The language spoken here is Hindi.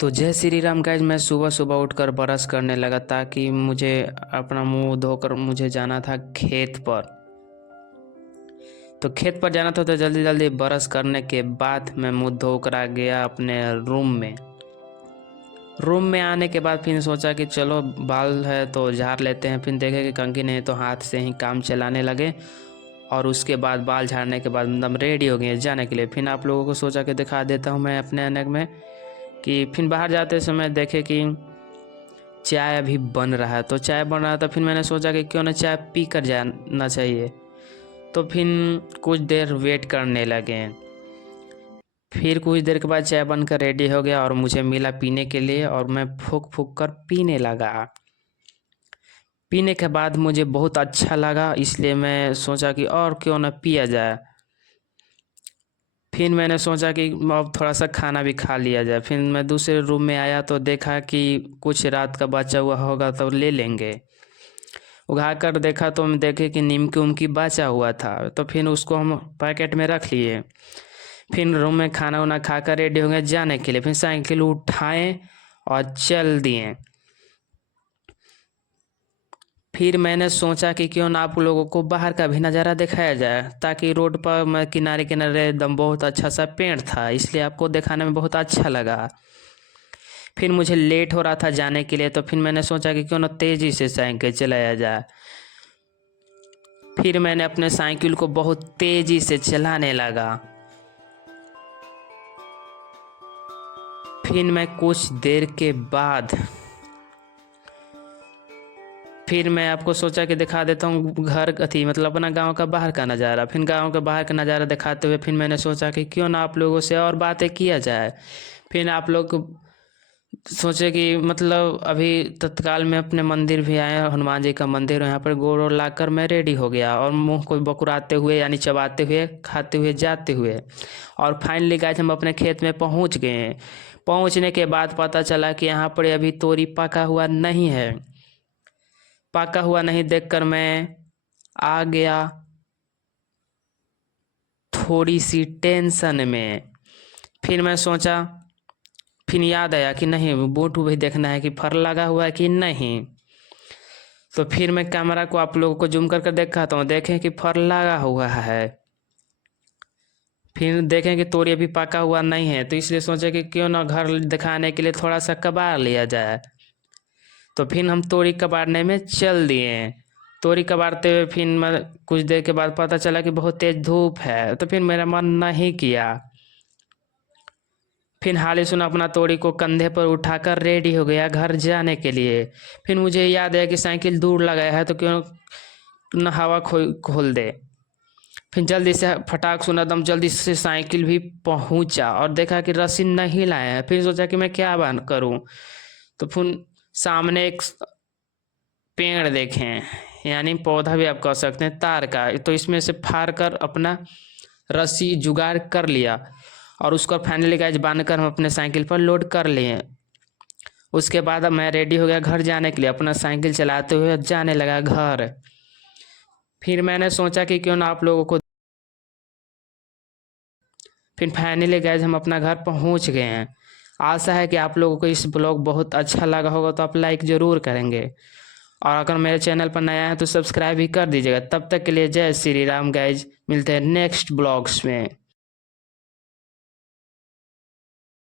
तो जय श्री राम गाइज। मैं सुबह सुबह उठकर ब्रश करने लगा ताकि मुझे अपना मुंह धोकर मुझे जाना था खेत पर। तो खेत पर जाना था तो जल्दी जल्दी ब्रश करने के बाद मैं मुंह धोकर आ गया अपने रूम में आने के बाद फिर सोचा कि चलो बाल है तो झाड़ लेते हैं। फिर देखे कि कंघी नहीं तो हाथ से ही काम चलाने लगे और उसके बाद बाल झाड़ने के बाद एकदम रेडी हो गए जाने के लिए। फिर आप लोगों को सोचा कि दिखा देता हूँ मैं अपने अनग में कि फिर बाहर जाते समय देखे कि चाय अभी बन रहा है। तो चाय बन रहा था, फिर मैंने सोचा कि क्यों ना चाय पी कर जाना चाहिए। तो फिर कुछ देर वेट करने लगे। फिर कुछ देर के बाद चाय बनकर रेडी हो गया और मुझे मिला पीने के लिए और मैं फूंक फूंक कर पीने लगा। पीने के बाद मुझे बहुत अच्छा लगा, इसलिए मैं सोचा कि और क्यों ना पिया जाए। फिर मैंने सोचा कि अब थोड़ा सा खाना भी खा लिया जाए। फिर मैं दूसरे रूम में आया तो देखा कि कुछ रात का बचा हुआ होगा तो ले लेंगे। उठा कर देखा तो हम देखे कि नीमकी उमकी बचा हुआ था, तो फिर उसको हम पैकेट में रख लिए। फिर रूम में खाना वाना खा कर रेडी हो गए जाने के लिए। फिर साइकिल उठाए और चल दिए। फिर मैंने सोचा कि क्यों ना आप लोगों को बाहर का भी नज़ारा दिखाया जाए, ताकि रोड पर मैं किनारे किनारे एकदम बहुत अच्छा सा पेड़ था, इसलिए आपको दिखाने में बहुत अच्छा लगा। फिर मुझे लेट हो रहा था जाने के लिए, तो फिर मैंने सोचा कि क्यों ना तेज़ी से साइकिल चलाया जाए। फिर मैंने अपने साइकिल को बहुत तेज़ी से चलाने लगा। फिर मैं कुछ देर के बाद फिर मैं आपको सोचा कि दिखा देता हूँ घर मतलब अपना गांव का बाहर का नज़ारा। फिर गांव के बाहर का नज़ारा दिखाते हुए फिर मैंने सोचा कि क्यों ना आप लोगों से और बातें किया जाए। फिर आप लोग सोचे कि मतलब अभी तत्काल में अपने मंदिर भी आए, हनुमान जी का मंदिर, यहाँ पर गोड़ और लाकर मैं रेडी हो गया और मुंह को बकुराते हुए यानी चबाते हुए खाते हुए जाते हुए। और फाइनली गाइस हम अपने खेत में पहुँच गए। पहुँचने के बाद पता चला कि यहाँ पर अभी तोरी पका हुआ नहीं है। पका हुआ नहीं देखकर मैं आ गया थोड़ी सी टेंशन में। फिर मैं सोचा, फिर याद आया कि नहीं बूट भी देखना है कि फर लगा हुआ है कि नहीं। तो फिर मैं कैमरा को आप लोगों को जूम करके दिखाता हूँ, देखें कि फर लगा हुआ है। फिर देखें कि तोरी अभी पका हुआ नहीं है, तो इसलिए सोचे कि क्यों ना घर दिखाने के लिए थोड़ा सा कबाड़ लिया जाए। तो फिर हम तोरी कबाड़ने में चल दिए। तोरी कबाड़ते हुए फिर मैं कुछ देर के बाद पता चला कि बहुत तेज धूप है, तो फिर मेरा मन नहीं किया। फिर हाल ही सुना अपना तोरी को कंधे पर उठाकर रेडी हो गया घर जाने के लिए। फिर मुझे याद आया कि साइकिल दूर लगाया है तो क्यों न हवा खोल दे। फिर जल्दी से फटाक सुना दम जल्दी से साइकिल भी पहुंचा और देखा कि रस्सी नहीं लाया है। फिर सोचा कि मैं क्या करूं। तो फिर सामने एक पेड़ देखें, यानी पौधा भी आप कह सकते हैं तार का, तो इसमें से फाड़ कर अपना रस्सी जुगाड़ कर लिया और उसको फाइनली गाइस बांध कर हम अपने साइकिल पर लोड कर लिए। उसके बाद अब मैं रेडी हो गया घर जाने के लिए, अपना साइकिल चलाते हुए जाने लगा घर। फिर मैंने सोचा कि क्यों ना आप लोगों को फिर फाइनली गाइस हम अपना घर पहुंच गए हैं। आशा है कि आप लोगों को इस ब्लॉग बहुत अच्छा लगा होगा, तो आप लाइक ज़रूर करेंगे और अगर मेरे चैनल पर नया है तो सब्सक्राइब भी कर दीजिएगा। तब तक के लिए जय श्री राम गाइज, मिलते हैं नेक्स्ट ब्लॉग्स में।